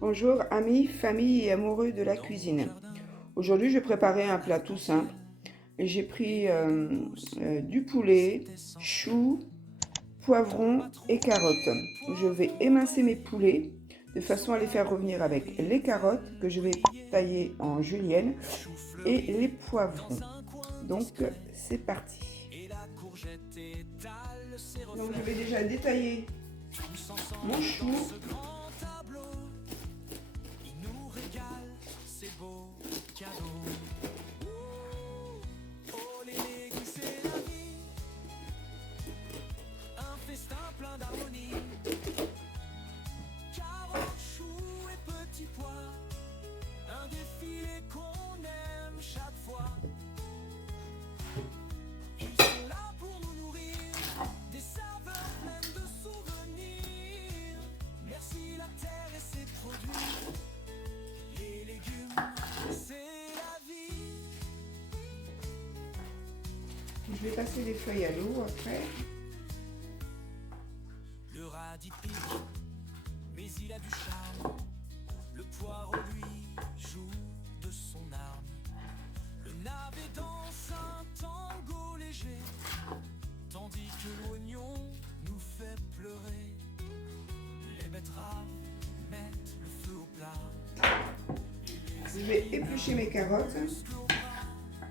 Bonjour amis, famille et amoureux de la cuisine. Aujourd'hui je vais préparer un plat tout simple. J'ai pris du poulet, choux, poivrons et carottes. Je vais émincer mes poulets de façon à les faire revenir avec les carottes que je vais tailler en julienne et les poivrons. Donc c'est parti. Donc je vais déjà détailler mon chou. Je vais passer les feuilles à l'eau après. Le radis pique, mais il a du charme. Le poireau lui joue de son arme. Le navet danse un tango léger, tandis que l'oignon nous fait pleurer. Les betteraves mettent le feu au plat. Je vais éplucher mes carottes.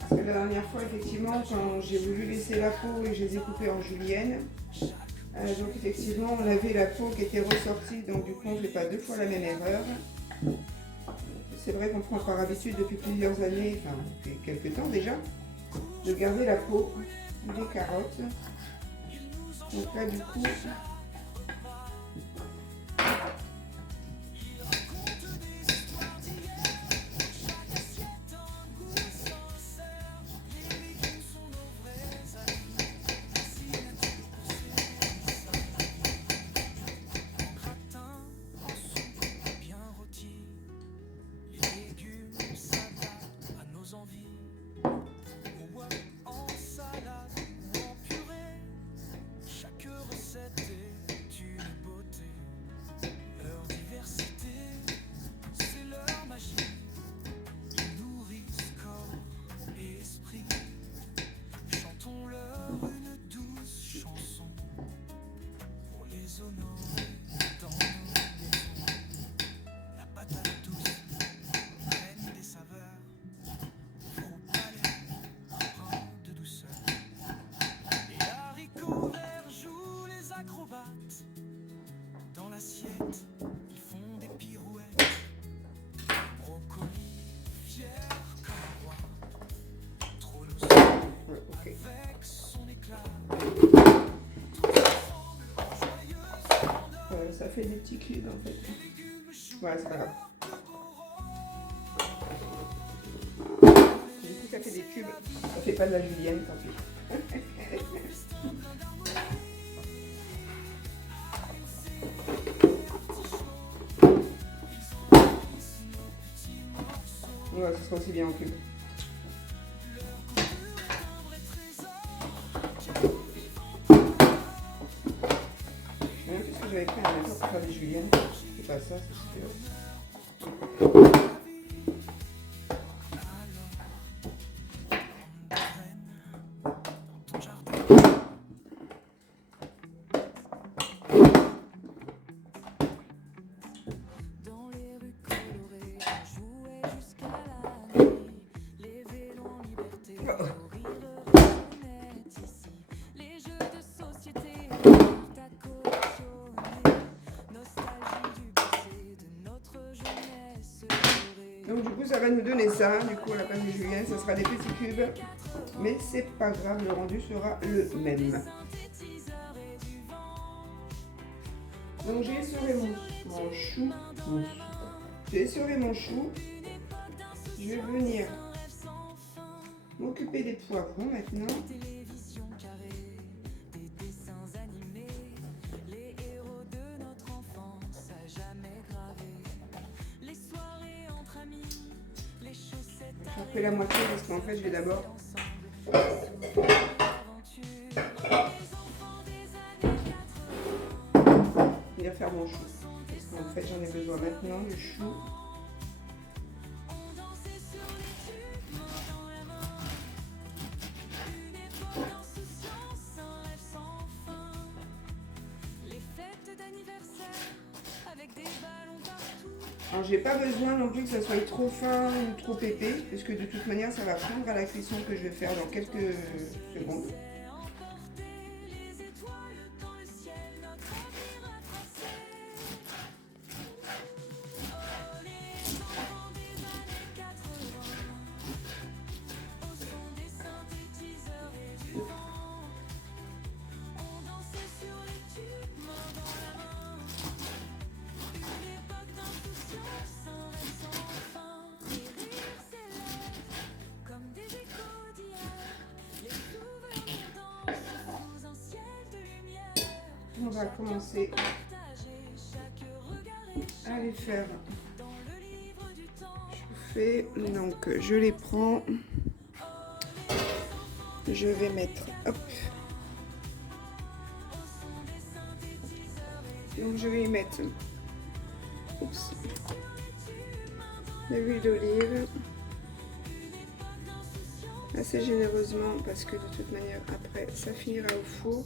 Parce que la dernière fois, effectivement, quand j'ai voulu laisser la peau et je les ai coupées en julienne, donc effectivement, on avait la peau qui était ressortie, donc du coup, on ne fait pas deux fois la même erreur. C'est vrai qu'on prend par habitude depuis plusieurs années, enfin, depuis quelques temps déjà, de garder la peau des carottes. Donc là, du coup, ça fait des petits cubes en fait. Voilà, c'est pas grave. Du coup, ça fait des cubes. Ça fait pas de la julienne, tant pis. Ouais, ça sera aussi bien en cube. Qu'est-ce que j'avais pris un accord pour faire des juliennes? C'est pas ça, c'est sûr. Donc du coup ça va nous donner ça, du coup à la place de julienne, ça sera des petits cubes, mais c'est pas grave, le rendu sera le même. Donc j'ai essoré mon chou, j'ai essoré mon chou, je vais venir m'occuper des poivrons maintenant. Je fais la moitié parce qu'en fait je vais d'abord venir faire mon chou. En fait, j'en ai besoin maintenant, le chou. Alors j'ai pas besoin non plus que ça soit trop fin ou trop épais, parce que de toute manière ça va prendre à la cuisson que je vais faire dans quelques secondes. On va commencer à les faire. Donc je les prends. Je vais mettre, hop. Donc je vais y mettre, oups, de l'huile d'olive. Assez généreusement parce que de toute manière après ça finira au four.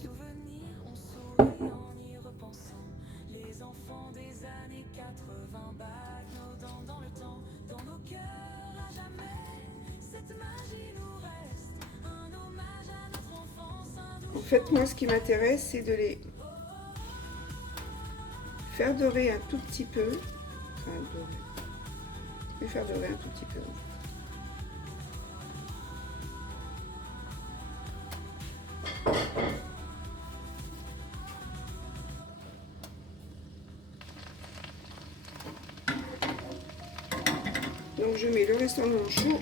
En fait, moi, ce qui m'intéresse, c'est de les faire dorer un tout petit peu. Enfin, dorer. Les faire dorer un tout petit peu. Donc, je mets le restant de mon chou.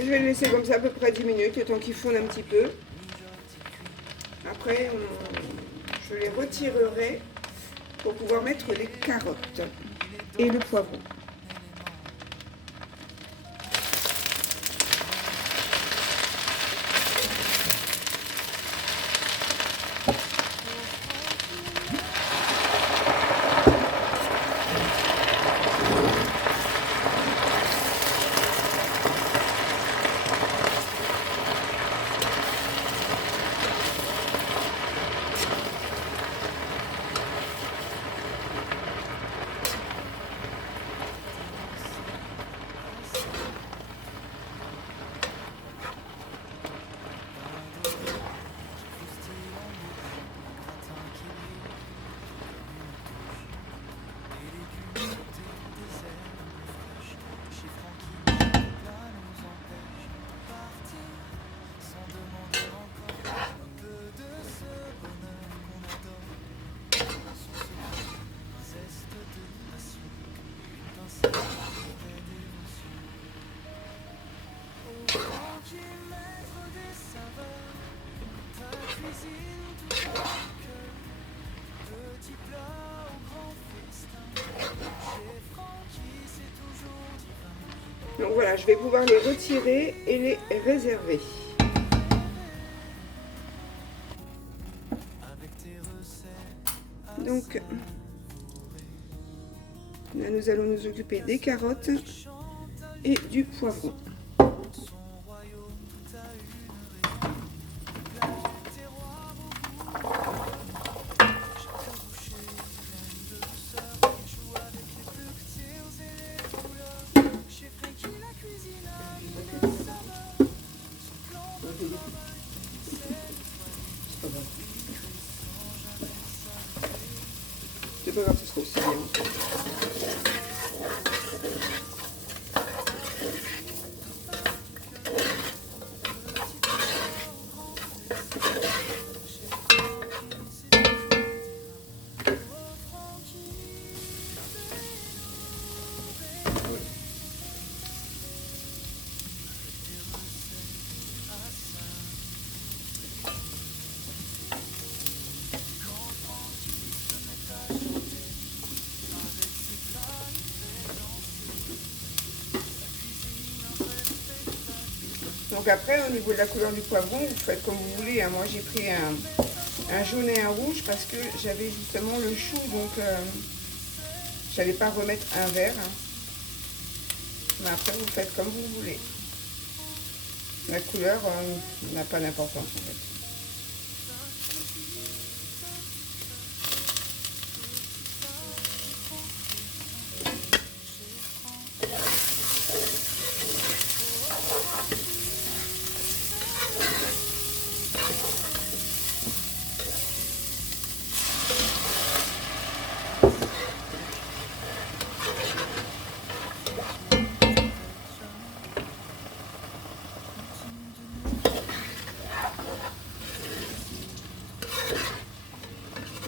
Je vais le laisser comme ça à peu près 10 minutes, le temps qu'il fonde un petit peu. Après, je les retirerai pour pouvoir mettre les carottes et le poivron. Donc voilà, je vais pouvoir les retirer et les réserver. Donc là, nous allons nous occuper des carottes et du poivron. C'est pas grave, ce sera aussi bien. Donc après, au niveau de la couleur du poivron, vous faites comme vous voulez, hein. Moi, j'ai pris un jaune et un rouge parce que j'avais justement le chou, donc je n'allais pas remettre un vert, hein. Mais après, vous faites comme vous voulez. La couleur n'a pas d'importance en fait.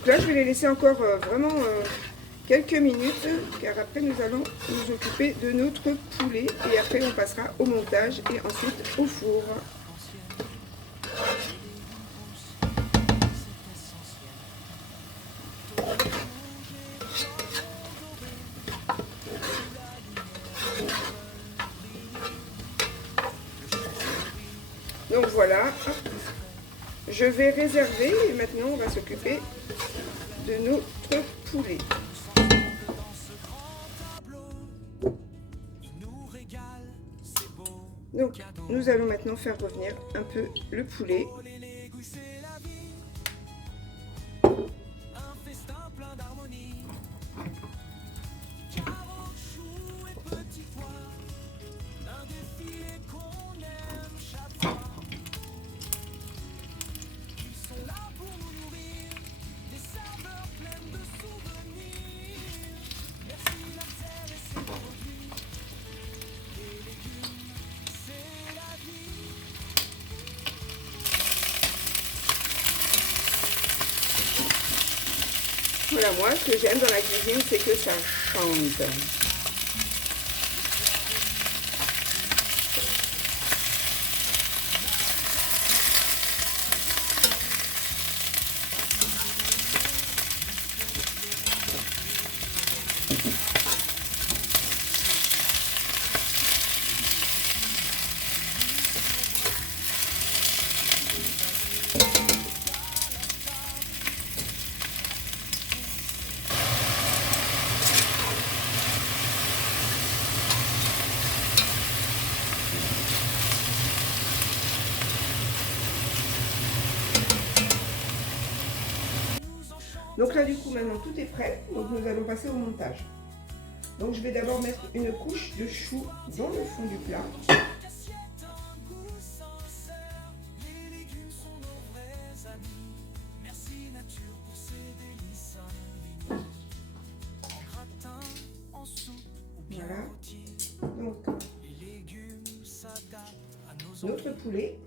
Là, je vais les laisser encore vraiment quelques minutes, car après nous allons nous occuper de notre poulet et après on passera au montage et ensuite au four. Donc voilà, je vais réserver et maintenant on va s'occuper de notre poulet. Donc nous allons maintenant faire revenir un peu le poulet. Voilà, moi, ce que j'aime dans la cuisine, c'est que ça chante. Donc là, du coup, maintenant, tout est prêt. Donc, nous allons passer au montage. Donc, je vais d'abord mettre une couche de chou dans le fond du plat. Voilà. Donc, notre poulet.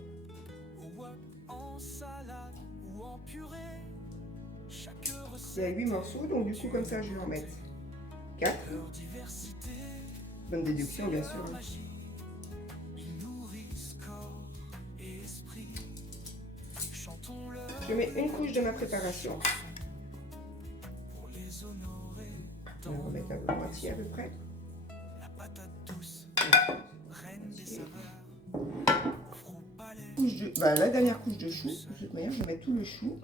Il y a 8 morceaux, donc du coup comme ça je vais en mettre 4. Bonne déduction bien sûr. Je mets une couche de ma préparation. On va remettre la moitié à peu près. Couche de, la dernière couche de chou, de toute manière je vais mettre tout le chou.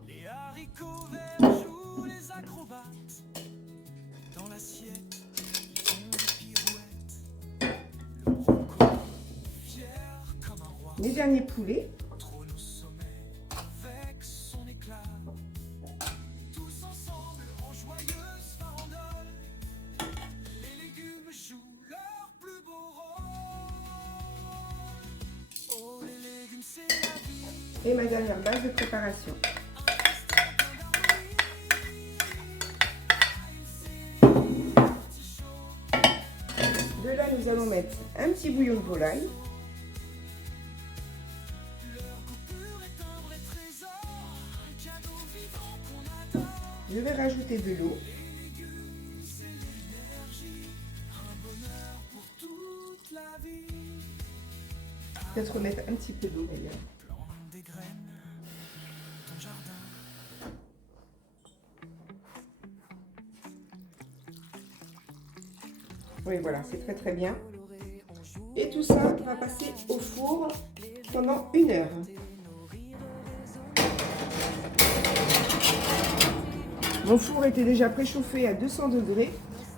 Les derniers poulets. Et ma dernière base de préparation. De là, nous allons mettre un petit bouillon de volaille. Je vais rajouter de l'eau. Peut-être remettre un petit peu d'eau d'ailleurs. Oui, voilà, c'est très très bien. Et tout ça va passer au four pendant 1 heure. Mon four était déjà préchauffé à 200 degrés.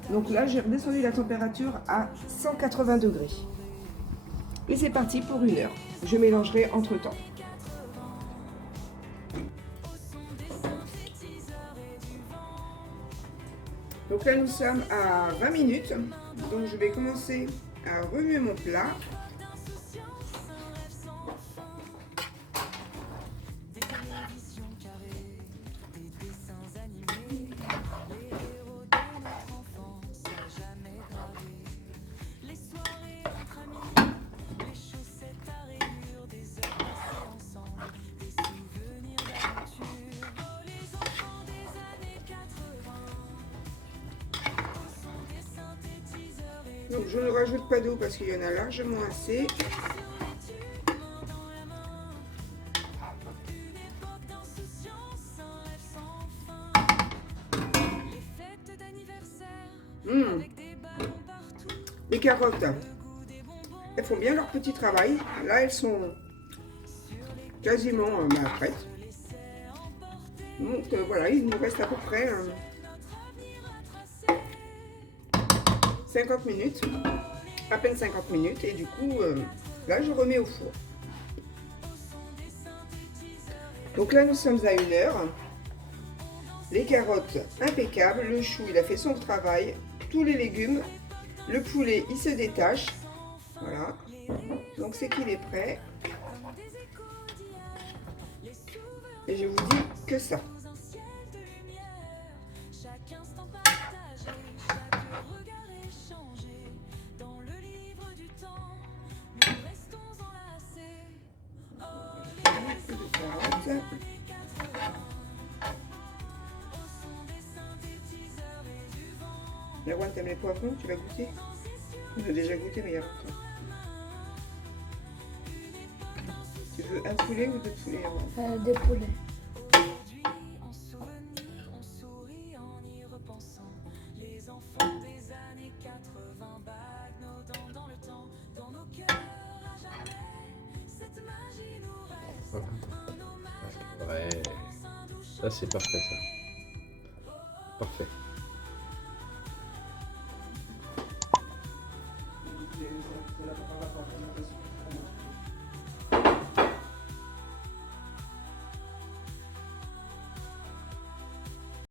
Donc là, j'ai redescendu la température à 180 degrés. Et c'est parti pour 1 heure. Je mélangerai entre temps. Donc là, nous sommes à 20 minutes. Donc je vais commencer à remuer mon plat. Donc je ne rajoute pas d'eau parce qu'il y en a largement assez. Les carottes, elles font bien leur petit travail. Là, elles sont quasiment prêtes. Donc voilà, il nous reste à peu près 50 minutes, à peine 50 minutes. Et du coup, là, je remets au four. Donc là, nous sommes à 1 heure. Les carottes, impeccables. Le chou, il a fait son travail. Tous les légumes. Le poulet, il se détache. Voilà. Donc, c'est qu'il est prêt. Et je vous dis que ça. Lawan, t'aimes les poivrons? Tu vas goûter? On a déjà goûté, mais il y a longtemps. Tu veux un poulet ou 2 poulets? 2 poulets. Ouais. Ça, c'est parfait, ça. Parfait.